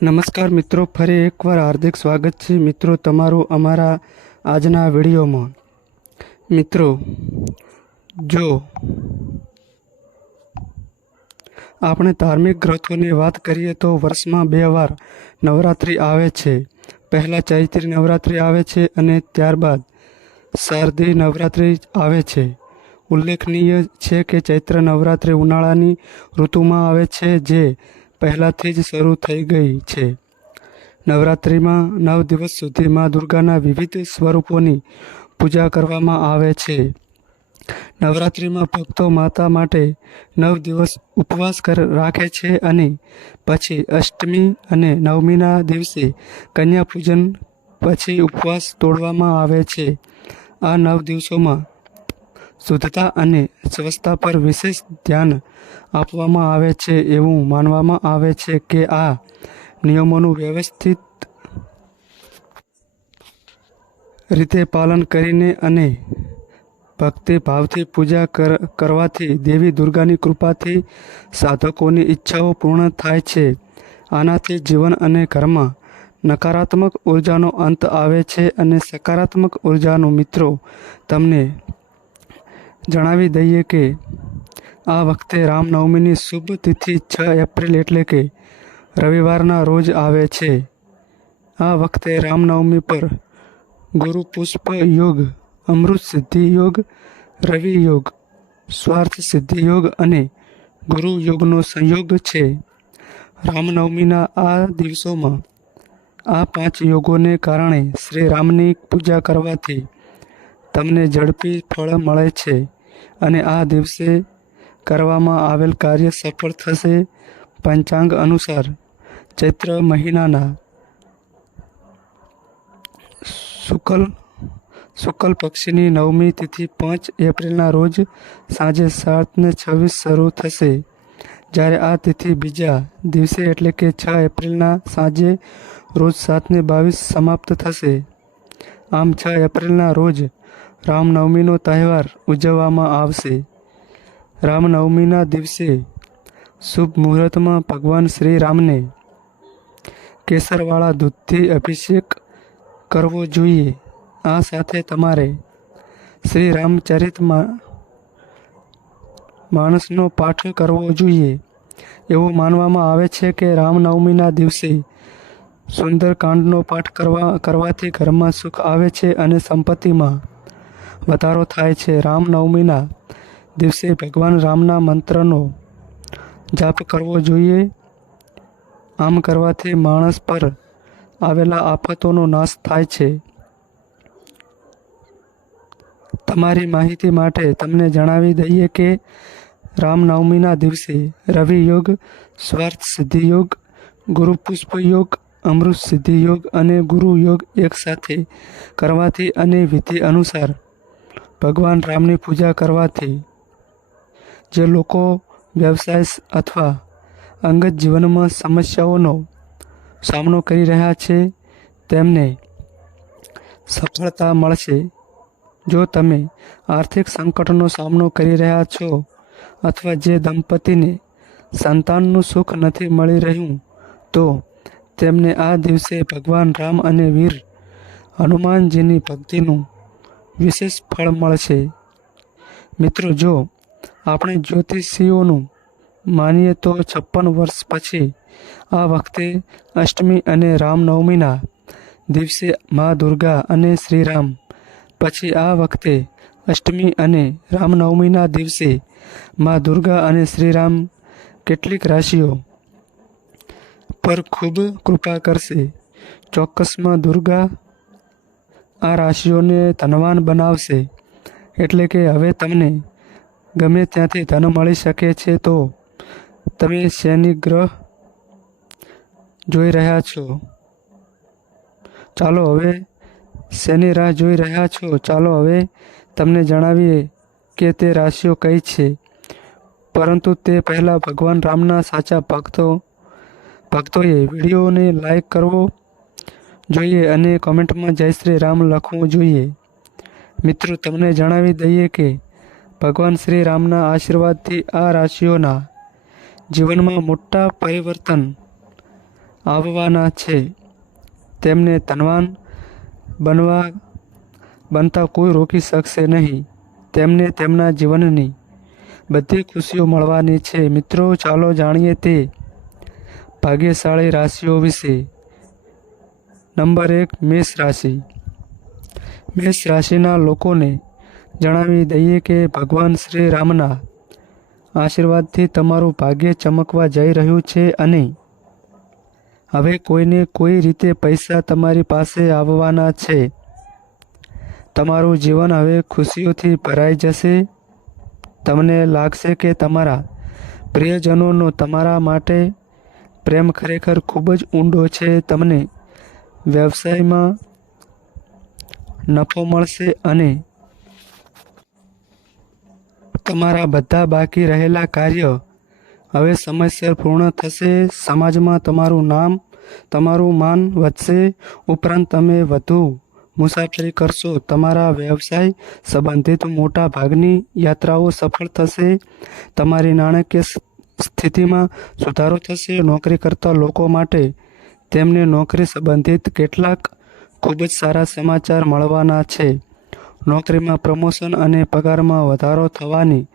નમસ્કાર મિત્રો, ફરી એકવાર હાર્દિક સ્વાગત છે. મિત્રો, તમારું અમારા આજના વિડીયોમાં. મિત્રો, જો આપણે ધાર્મિક ગ્રંથોની વાત કરીએ તો વર્ષમાં બે વાર નવરાત્રિ આવે છે. પહેલાં ચૈત્રી નવરાત્રિ આવે છે અને ત્યારબાદ શારદી નવરાત્રિ આવે છે. ઉલ્લેખનીય છે કે ચૈત્ર નવરાત્રિ ઉનાળાની ઋતુમાં આવે છે, જે પહેલાંથી જ શરૂ થઈ ગઈ છે. નવરાત્રિમાં નવ દિવસ સુધી મા દુર્ગાના વિવિધ સ્વરૂપોની પૂજા કરવામાં આવે છે. નવરાત્રિમાં ભક્તો માતા માટે નવ દિવસ ઉપવાસ કર, રાખે છે અને પછી અષ્ટમી અને નવમીના દિવસે કન્યા પૂજન પછી ઉપવાસ તોડવામાં આવે છે. આ નવ દિવસોમાં શુદ્ધતા અને સ્વચ્છતા પર વિશેષ ધ્યાન આપવામાં આવે છે એવું માનવામાં આવે છે કે આ નિયમોનું વ્યવસ્થિત રીતે પાલન કરીને અને ભક્તિ ભાવથી પૂજા કર, કરવાથી દેવી દુર્ગાની કૃપાથી સાધકોની ઈચ્છાઓ પૂર્ણ થાય છે. આનાથી જીવન અને ઘરમાં નકારાત્મક ઉર્જાનો અંત આવે છે અને સકારાત્મક ઉર્જાનો મિત્રો તમને જણાવી દઈએ કે આ વખતે રામનવમીની શુભ તિથિ છ એપ્રિલ એટલે કે રવિવારના રોજ આવે છે. આ વખતે રામનવમી પર ગુરુ પુષ્પ યોગ, અમૃત સિદ્ધિ યોગ, રવિ યોગ, સ્વાર્થ સિદ્ધિ યોગ અને ગુરુ યોગનો સંયોગ છે. રામનવમીના આ દિવસોમાં આ પાંચ યોગોને કારણે શ્રી રામની પૂજા કરવાથી તમને ઝડપી ફળ મળે છે. અને આ દિવસે કરવામાં આવેલ કાર્ય સફળ થશે. પંચાંગ અનુસાર ચૈત્ર મહિનાના શુકલ શુકલ પક્ષીની નવમી તિથિ પાંચ એપ્રિલના રોજ સાંજે સાતને છવ્વીસ શરૂ થશે. જ્યારે આ તિથિ બીજા દિવસે એટલે કે છ એપ્રિલના સાંજે રોજ સાતને બાવીસ સમાપ્ત થશે. આમ છ એપ્રિલના રોજ રામનવમીનો તહેવાર ઉજવવામાં આવશે. રામનવમીના દિવસે શુભ મુહૂર્તમાં ભગવાન શ્રી રામને કેસરવાળા દૂધથી અભિષેક કરવો જોઈએ. આ સાથે તમારે શ્રી રામચરિતમાં માણસનો પાઠ કરવો જોઈએ. એવું માનવામાં આવે છે કે રામનવમીના દિવસે સુંદરકાંડનો પાઠ કરવા, કરવાથી ઘરમાં સુખ આવે છે અને સંપત્તિમાં વધારો થાય છે. રામનવમીના દિવસે ભગવાન રામના મંત્રનો જાપ કરવો જોઈએ. આમ કરવાથી માણસ પર આવેલા આફતોનો નાશ થાય છે. તમારી માહિતી માટે તમને જણાવી દઈએ કે રામનવમીના દિવસે રવિ યોગ, સ્વાર્થ સિદ્ધિ યોગ ગુરુ પુષ્પ યોગ, અમૃત સિદ્ધિ યોગ અને ગુરુ યોગ એકસાથે કરવાથી અને વિધિ અનુસાર ભગવાન રામની પૂજા કરવાથી જે લોકો વ્યવસાય અથવા અંગત જીવનમાં સમસ્યાઓનો સામનો કરી રહ્યા છે, તેમને સફળતા મળશે. જો તમે આર્થિક સંકટનો સામનો કરી રહ્યા છો અથવા જે દંપતીને સંતાનનું સુખ નથી મળી રહ્યું, તો તેમને આ દિવસે ભગવાન રામ અને વીર હનુમાનજીની ભક્તિનું વિશેષ ફળ મળશે મિત્રો, જો આપણે જ્યોતિષીઓનું માનીએ તો છપ્પન વર્ષ પછી આ વખતે અષ્ટમી અને રામનવમીના દિવસે મા દુર્ગા અને શ્રીરામ પછી આ વખતે અષ્ટમી અને રામનવમીના દિવસે મા દુર્ગા અને શ્રીરામ કેટલીક રાશિઓ પર ખૂબ કૃપા કરશે. ચોક્કસમાં દુર્ગા આ રાશિઓને ધનવાન બનાવશે. એટલે કે હવે તમને ગમે ત્યાંથી ધન મળી શકે છે તો તમે શનિ ગ્રહ જોઈ રહ્યા છો. ચાલો હવે શેની રાહ જોઈ રહ્યા છો. ચાલો હવે તમને જણાવીએ કે તે રાશિઓ કઈ છે. પરંતુ તે પહેલાં ભગવાન રામના સાચા ભક્તો, ભક્તોએ વિડીયોને લાઈક કરવો જોઈએ અને કોમેન્ટમાં જય શ્રી રામ લખવું જોઈએ. મિત્રો, તમને જણાવી દઈએ કે ભગવાન શ્રી રામના આશીર્વાદથી આ રાશિઓના જીવનમાં મોટા પરિવર્તન આવવાના છે. તેમને ધનવાન બનવા બનતા કોઈ રોકી શકશે નહીં. તેમને તેમના જીવનની બધી ખુશીઓ મળવાની છે. મિત્રો, ચાલો જાણીએ તે ભાગ્યશાળી રાશિઓ વિશે. નંબર એક મેષ રાશિ. મેષ રાશિના લોકોને જણાવી દઈએ કે ભગવાન શ્રી રામના આશીર્વાદથી તમારું ભાગ્ય ચમકવા જઈ રહ્યું છે અને હવે કોઈને કોઈ રીતે પૈસા તમારી પાસે આવવાના છે. તમારું જીવન હવે ખુશીઓથી ભરાઈ જશે. તમને લાગશે કે તમારા પ્રિયજનોનો તમારા માટે પ્રેમ ખરેખર ખૂબ જ ઊંડો છે. તમને વ્યવસાયમાં નફો મળશે અને તમારા બધા બાકી રહેલા કાર્ય હવે સમયસર પૂર્ણ થશે. સમાજમાં તમારું નામ, તમારું માન વધશે. ઉપરાંત તમે વધુ મુસાફરી કરશો. તમારા વ્યવસાય સંબંધિત મોટા ભાગની યાત્રાઓ સફળ થશે. તમારી નાણાકીય સ્થિતિમાં સુધારો થશે. નોકરી કરતા લોકો માટે તેમને નોકરી સંબંધિત કેટલાક ખૂબ જ સારા સમાચાર મળવાના છે. નોકરીમાં પ્રમોશન અને પગારમાં વધારો થવાની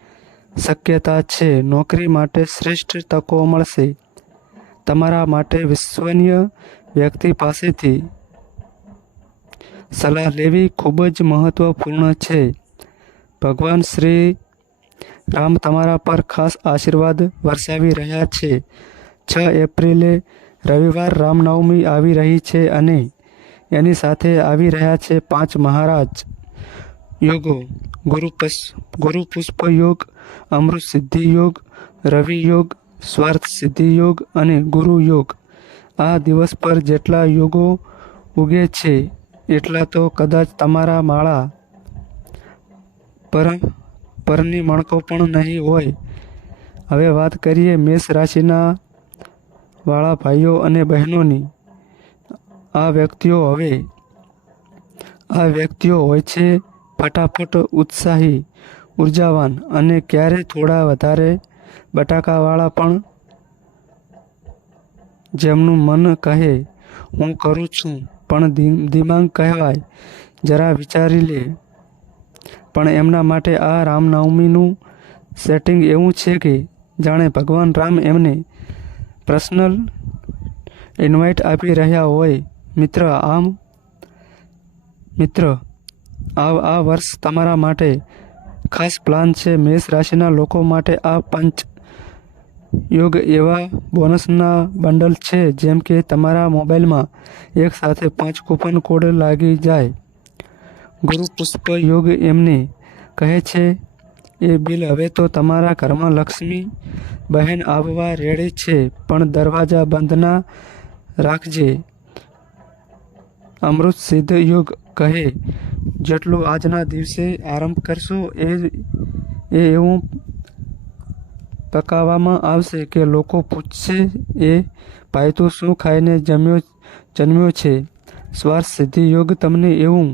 શક્યતા છે. નોકરી માટે શ્રેષ્ઠ તકો મળશે. તમારા માટે વિશ્વનીય વ્યક્તિ પાસેથી સલાહ લેવી ખૂબ જ મહત્વપૂર્ણ છે. ભગવાન શ્રી રામ તમારા પર ખાસ આશીર્વાદ વરસાવી રહ્યા છે. છ એપ્રિલે રવિવાર રામનવમી આવી રહી છે અને એની સાથે આવી રહ્યા છે પાંચ મહારાજ. યોગો, ગુરુ ગુરુ પુષ્પ યોગ, અમૃત સિદ્ધિ યોગ, રવિ યોગ, સ્વાર્થ સિદ્ધિ યોગ અને ગુરુ યોગ. આ દિવસ પર જેટલા યોગો ઉગે છે, એટલા તો કદાચ તમારા માળા પર પરની મણકો પણ નહીં હોય. હવે વાત કરીએ મેષ રાશિના વાળા ભાઈઓ અને બહેનોની આ વ્યક્તિઓ હવે આ વ્યક્તિઓ હોય છે ફટાફટ ઉત્સાહી, ઉર્જાવાન અને ક્યારે થોડા વધારે બટાકાવાળા પણ. જેમનું મન કહે, હું કરું છું. પણ દિમાગ કહેવાય, જરા વિચારી લે. પણ એમના માટે આ રામનવમીનું સેટિંગ એવું છે કે જાણે ભગવાન રામ એમને પર્સનલ ઇન્વાઇટ આપી રહ્યા હોય, મિત્ર, આમ? મિત્ર, આ આ વર્ષ તમારા માટે ખાસ પ્લાન છે. મેષ રાશિના લોકો માટે આ પંચ યોગ એવા બોનસના બંડલ છે, જેમ કે તમારા મોબાઈલમાં એક સાથે પાંચ કૂપન કોડ લાગી જાય. ગુરુ પુષ્પ યોગ એમને કહે છે, એ બિલ હવે તો તમારા ઘરમાં લક્ષ્મી બહેન આવવા રેડી છે, પણ દરવાજા બંધ ના રાખજે. અમૃત સિદ્ધ યોગ કહે, જેટલું આજના દિવસે આરંભ કરશો, એ એ એવું પકાવવામાં આવશે કે લોકો પૂછશે, એ ભાઈ તો શું ખાઈને જમ્યો, જન્મ્યો છે? શ્વાસ સિદ્ધિ યોગ તમને એવું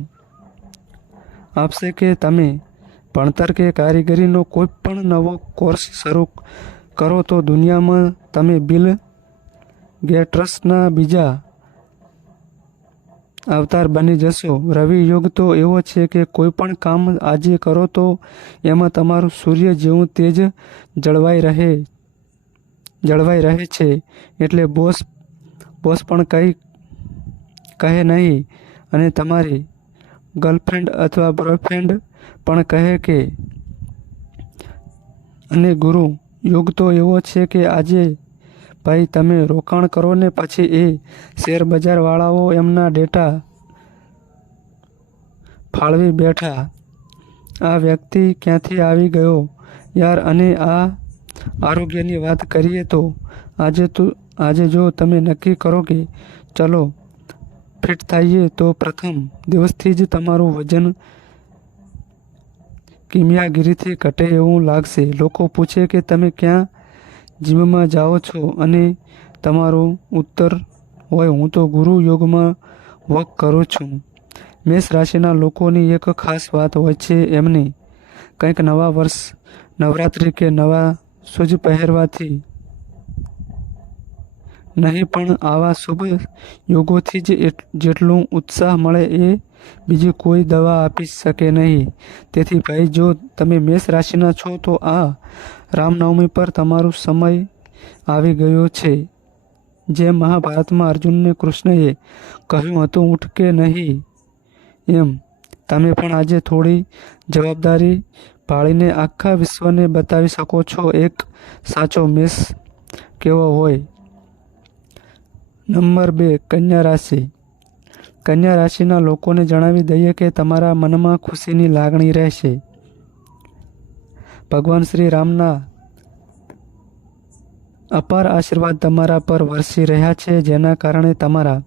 આપશે કે તમે ભણતર કે કારીગરીનો કોઈ પણ નવો કોર્સ શરૂ કરો તો દુનિયામાં તમે બિલ ગેટ્રસના બીજા અવતાર બની જશો. રવિ યોગ તો એવો છે કે કોઈ પણ કામ આજે કરો તો એમાં તમારું સૂર્ય જેવું તેજ જળવાઈ રહે જળવાઈ રહે છે. એટલે બોસ બોસ પણ કંઈ કહે નહીં અને તમારી ગર્લફ્રેન્ડ અથવા બોયફ્રેન્ડ પણ કહે કે, અને ગુરુ યોગ તો એવો છે કે આજે ભાઈ તમે રોકાણ કરો ને પછી એ શેર બજારવાળાઓ એમના ડેટા ફાળવી બેઠા. આ વ્યક્તિ ક્યાંથી આવી ગયો? યાર, અને આ આરોગ્યની વાત કરીએ તો આજે તો, આજે જો તમે નક્કી કરો કે ચલો, ફિટ થઈએ તો પ્રથમ દિવસથી જ તમારું વજન કિમિયાગીરીથી ઘટે એવું લાગશે. લોકો પૂછે કે, તમે ક્યાં જીમમાં જાઓ છો? અને તમારો ઉત્તર હોય, હું તો ગુરુ યોગમાં વર્ક કરું છું. મેષ રાશિના લોકોની એક ખાસ વાત હોય છે એમની. કંઈક નવા વર્ષ, નવરાત્રિ કે નવા સૂજ પહેરવાથી નહીં, પણ આવા શુભ યોગોથી જ જેટલું ઉત્સાહ મળે એ બીજી કોઈ દવા આપી શકે નહીં. તેથી ભાઈ, જો તમે મેષ રાશિના છો, તો આ રામનવમી પર તમારો સમય આવી ગયો છે. જેમ મહાભારતમાં અર્જુનને કૃષ્ણએ કહ્યું હતું ઊઠ કે નહીં? એમ. તમે પણ આજે થોડી જવાબદારી પાળીને આખા વિશ્વને બતાવી શકો છો. એક સાચો મેષ કેવો હોય? નંબર બે, કન્યા રાશિ. કન્યા રાશિના લોકોને જણાવી દઈએ કે તમારા મનમાં ખુશીની લાગણી રહેશે. ભગવાન શ્રી રામના અપાર આશીર્વાદ તમારા પર વરસી રહ્યા છે, જેના કારણે તમારા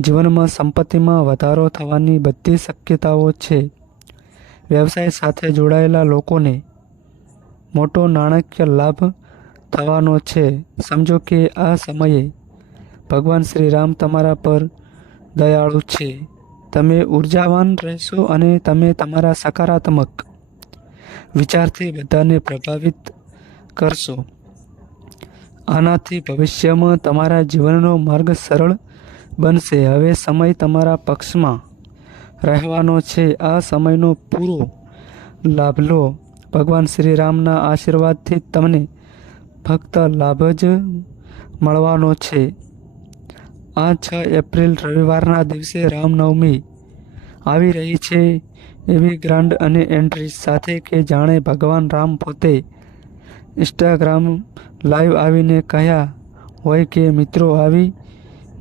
જીવનમાં સંપત્તિમાં વધારો થવાની બધી શક્યતાઓ છે. વ્યવસાય સાથે જોડાયેલા લોકોને મોટો નાણાકીય લાભ થવાનો છે. સમજો કે આ સમયે ભગવાન શ્રી રામ તમારા પર દયાળુ છે. તમે ઉર્જાવાન રહેશો અને તમે તમારા સકારાત્મક વિચારથી બધાને પ્રભાવિત કરશો. આનાથી ભવિષ્યમાં તમારા જીવનનો માર્ગ સરળ બનશે. હવે સમય તમારા પક્ષમાં રહેવાનો છે. આ સમયનો પૂરો લાભ લો. ભગવાન શ્રી રામના આશીર્વાદથી તમને ફક્ત લાભ જ મળવાનો છે. આ છ એપ્રિલ રવિવારના દિવસે રામનવમી આવી રહી છે એવી ગ્રાન્ડ અને એન્ટ્રી સાથે કે જાણે ભગવાન રામ પોતે ઇન્સ્ટાગ્રામ લાઈવ આવીને કહ્યા હોય કે મિત્રો આવી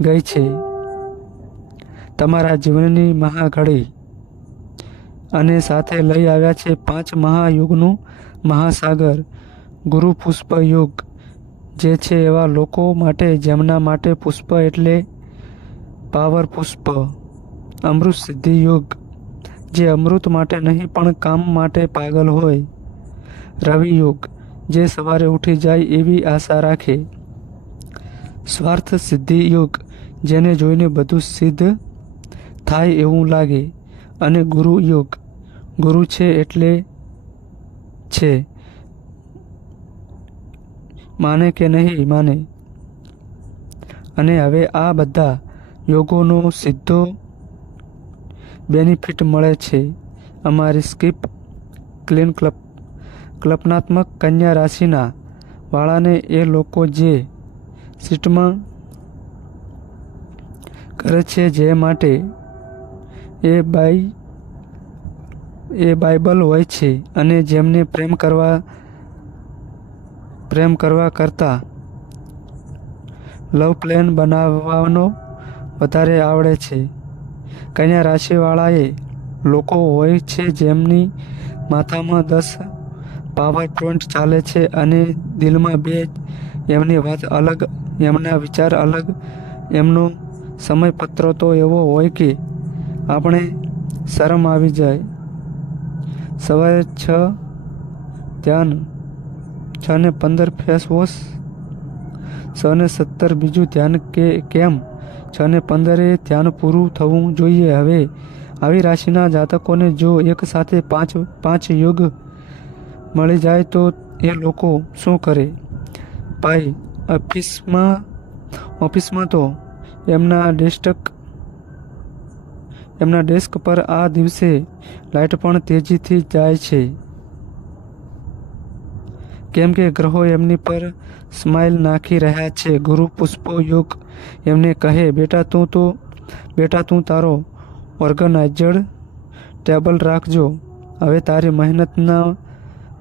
ગઈ છે. તમારા જીવનની મહાઘડી અને સાથે લઈ આવ્યા છે પાંચ મહાયુગનું મહાસાગર ગુરુ પુષ્પ યુગ જે છે એવા લોકો માટે, જેમના માટે પુષ્પ એટલે પાવર પુષ્પ, અમૃત સિદ્ધિ યોગ, જે અમૃત માટે નહીં પણ કામ માટે પાગલ હોય. રવિ યોગ, જે સવારે ઉઠી જાય એવી આશા રાખે. સ્વાર્થ સિદ્ધિ યોગ, જેને જોઈને બધું સિદ્ધ થાય એવું લાગે. અને ગુરુ યોગ, ગુરુ છે એટલે છે. માને કે નહીં, માને. અને હવે આ બધા યોગોનો સીધો બેનિફિટ મળે છે. અમારી સ્કીપ ક્લીન ક્લબ, કલ્પનાત્મક કન્યા રાશિના વાળાને એ લોકો જે સીટમાં કરે છે જે માટે એ બાઈ, એ બાઇબલ હોય છે અને જેમને પ્રેમ કરવા પ્રેમ કરવા કરતાં લવ પ્લેન બનાવવાનો વધારે આવડે છે. કન્યા રાશિવાળાએ લોકો હોય છે જેમની માથામાં દસ પાવર પોઈન્ટ ચાલે છે અને દિલમાં બે એમની વાત અલગ, એમના વિચાર અલગ, એમનો સમયપત્ર તો એવો હોય કે આપણે શરમ આવી જાય. સવારે છ, ધ્યાન છ ને પંદર ફેસ વોશ છ ને સત્તર બીજું ધ્યાન કે કેમ છ ને પંદરે ધ્યાન પૂરું થવું જોઈએ. હવે, આવી રાશિના જાતકોને જો એક સાથે પાંચ પાંચ યોગ મળી જાય તો એ લોકો શું કરે? ભાઈ, ઓફિસમાં ઓફિસમાં તો એમના ડેસ્ક એમના ડેસ્ક પર આ દિવસે લાઇટ પણ તેજીથી જાય છે. કેમ કે ગ્રહો એમની પર સ્માઇલ નાખી રહ્યા છે. ગુરુ પુષ્પો યોગ એમને કહે, બેટા, તું તો, બેટા, તું તારો ઓર્ગનાઇઝડ ટેબલ રાખજો. હવે તારી મહેનતના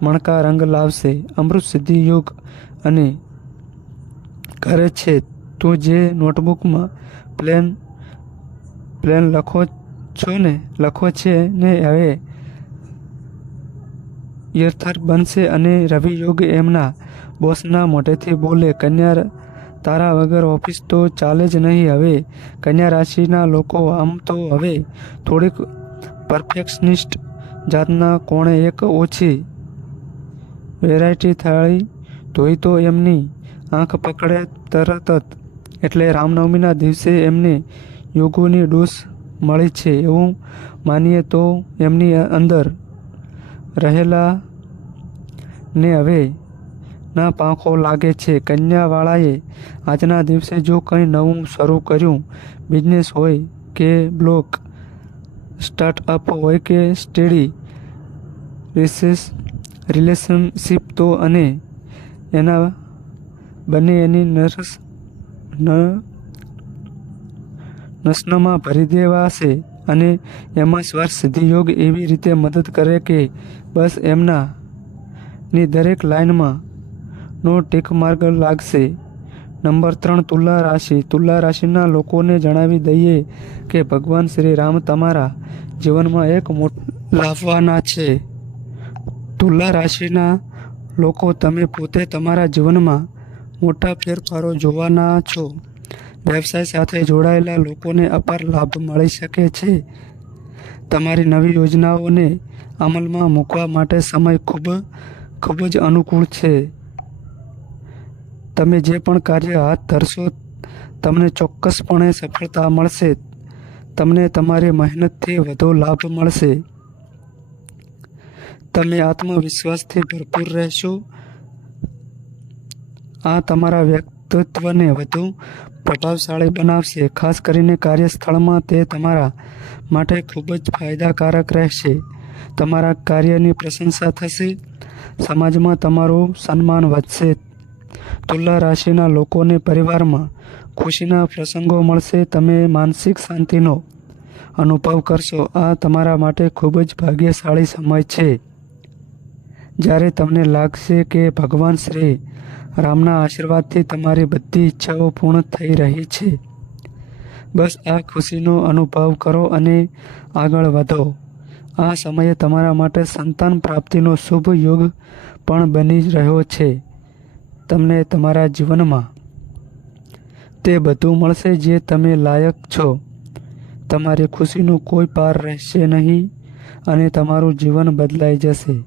મણકા રંગ લાવશે. અમૃત સિદ્ધિ યોગ અને કરે છે. તું જે નોટબુકમાં પ્લેન પ્લેન લખો છો ને, લખો છે ને હવે યથાર્થ બનશે અને રવિ યોગ એમના બોસના મોઢેથી બોલે કન્યા તારા વગર ઓફિસ તો ચાલે જ નહીં. હવે કન્યા રાશિના લોકો આમ તો હવે થોડીક પરફેક્શનિસ્ટ જાતના કોણે એક ઓછી વેરાયટી થાળી ધોઈ તો એમની આંખ પકડે તરત જ. એટલે રામનવમીના દિવસે એમને યોગોની ડોસ મળી છે. એવું માનીએ તો એમની અંદર રહેલા ને હવે ના પાંખો લાગે છે. કન્યાવાળાએ આજના દિવસે જો કંઈ નવું શરૂ કર્યું બિઝનેસ હોય કે બ્લોગ સ્ટાર્ટઅપ હોય કે સ્ટડી રિસેસ રિલેશનશીપ તો અને એના બંને એની નર્સ નસનમાં ભરી દેવાશે. અને એમાં સ્વાર સિદ્ધિયોગ એવી રીતે મદદ કરે કે બસ એમના ની દરેક લાઇનમાં નો ટેક માર્ગ લાગશે. નંબર ત્રણ, તુલા રાશિ. તુલા રાશિના લોકોને જણાવી દઈએ કે ભગવાન શ્રી રામ તમારા જીવનમાં એક મોટ લાવવાના છે. તુલા રાશિના લોકો, તમે પોતે તમારા જીવનમાં મોટા ફેરફારો જોવાના છો. વ્યવસાય સાથે જોડાયેલા લોકોને અપાર લાભ મળી શકે છે. તમારી નવી યોજનાઓને અમલમાં મૂકવા માટે સમય ખૂબ ખૂબ જ અનુકૂળ છે. તમે જે પણ કાર્ય હાથ ધરશો, તમને ચોક્કસપણે સફળતા મળશે. તમને તમારી મહેનતથી વધુ લાભ મળશે. તમે આત્મવિશ્વાસથી ભરપૂર રહેશો. આ તમારા વ્યક્તિત્વને વધુ પ્રભાવશાળી બનાવશે. ખાસ કરીને કાર્યસ્થળમાં તે તમારા માટે ખૂબ જ ફાયદાકારક રહેશે. તમારા કાર્યની પ્રશંસા થશે. સમાજમાં તમારું સન્માન વધશે. તુલા રાશિના લોકોને પરિવારમાં ખુશીના પ્રસંગો મળશે. તમે માનસિક શાંતિનો અનુભવ કરશો. આ તમારા માટે ખૂબ જ ભાગ્યશાળી સમય છે. જ્યારે તમને લાગશે કે ભગવાન શ્રી રામના આશીર્વાદથી તમારી બધી ઈચ્છાઓ પૂર્ણ થઈ રહી છે. બસ આ ખુશીનો અનુભવ કરો અને આગળ વધો. આ સમયે તમારા માટે સંતાન પ્રાપ્તિનો શુભ યોગ પણ બની રહ્યો છે. તમને તમારા જીવનમાં તે બધું મળશે જે તમે લાયક છો. તમારી ખુશીનો કોઈ પાર રહેશે નહીં અને તમારું જીવન બદલાઈ જશે.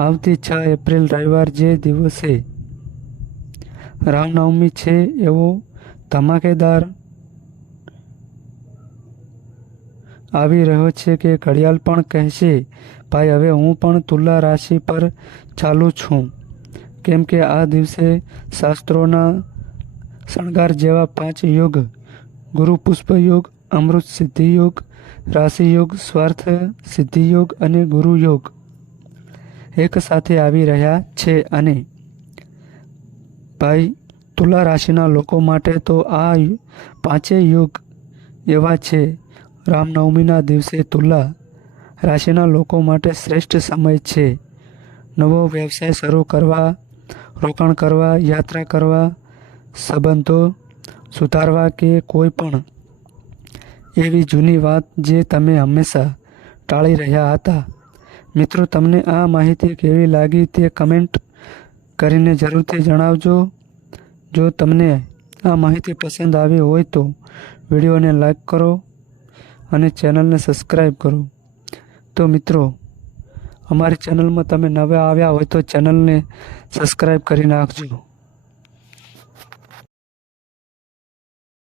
આવતી છ એપ્રિલ રવિવાર જે દિવસે રામનવમી છે એવો ધમાકેદાર આવી રહ્યો છે કે ઘડિયાળ પણ કહેશે, ભાઈ, હવે હું પણ તુલા રાશિ પર ચાલુ છું. કેમ કે આ દિવસે શાસ્ત્રોના શણગાર જેવા પાંચ યોગ ગુરુ પુષ્પ યોગ, અમૃત સિદ્ધિ યોગ, રાશિ યોગ, સ્વાર્થ સિદ્ધિ યોગ અને ગુરુ યોગ એક સાથે આવી રહ્યા છે અને ભાઈ, તુલા રાશિના લોકો માટે તો આ પાંચેય યુગ એવા છે. રામનવમીના દિવસે તુલા રાશિના લોકો માટે શ્રેષ્ઠ સમય છે. નવો વ્યવસાય શરૂ કરવા, રોકાણ કરવા, યાત્રા કરવા, સંબંધો સુધારવા કે કોઈ પણ એવી જૂની વાત જે તમે હંમેશા ટાળી રહ્યા હતા. મિત્રો, તમને આ માહિતી કેવી લાગી તે કમેન્ટ કરીને જરૂરથી જણાવજો. જો તમને આ માહિતી પસંદ આવી હોય તો વિડીયોને લાઈક કરો અને ચેનલને સબસ્ક્રાઈબ કરો. તો મિત્રો, અમારી ચેનલમાં તમે નવા આવ્યા હોય તો ચેનલને સબસ્ક્રાઈબ કરી નાખજો.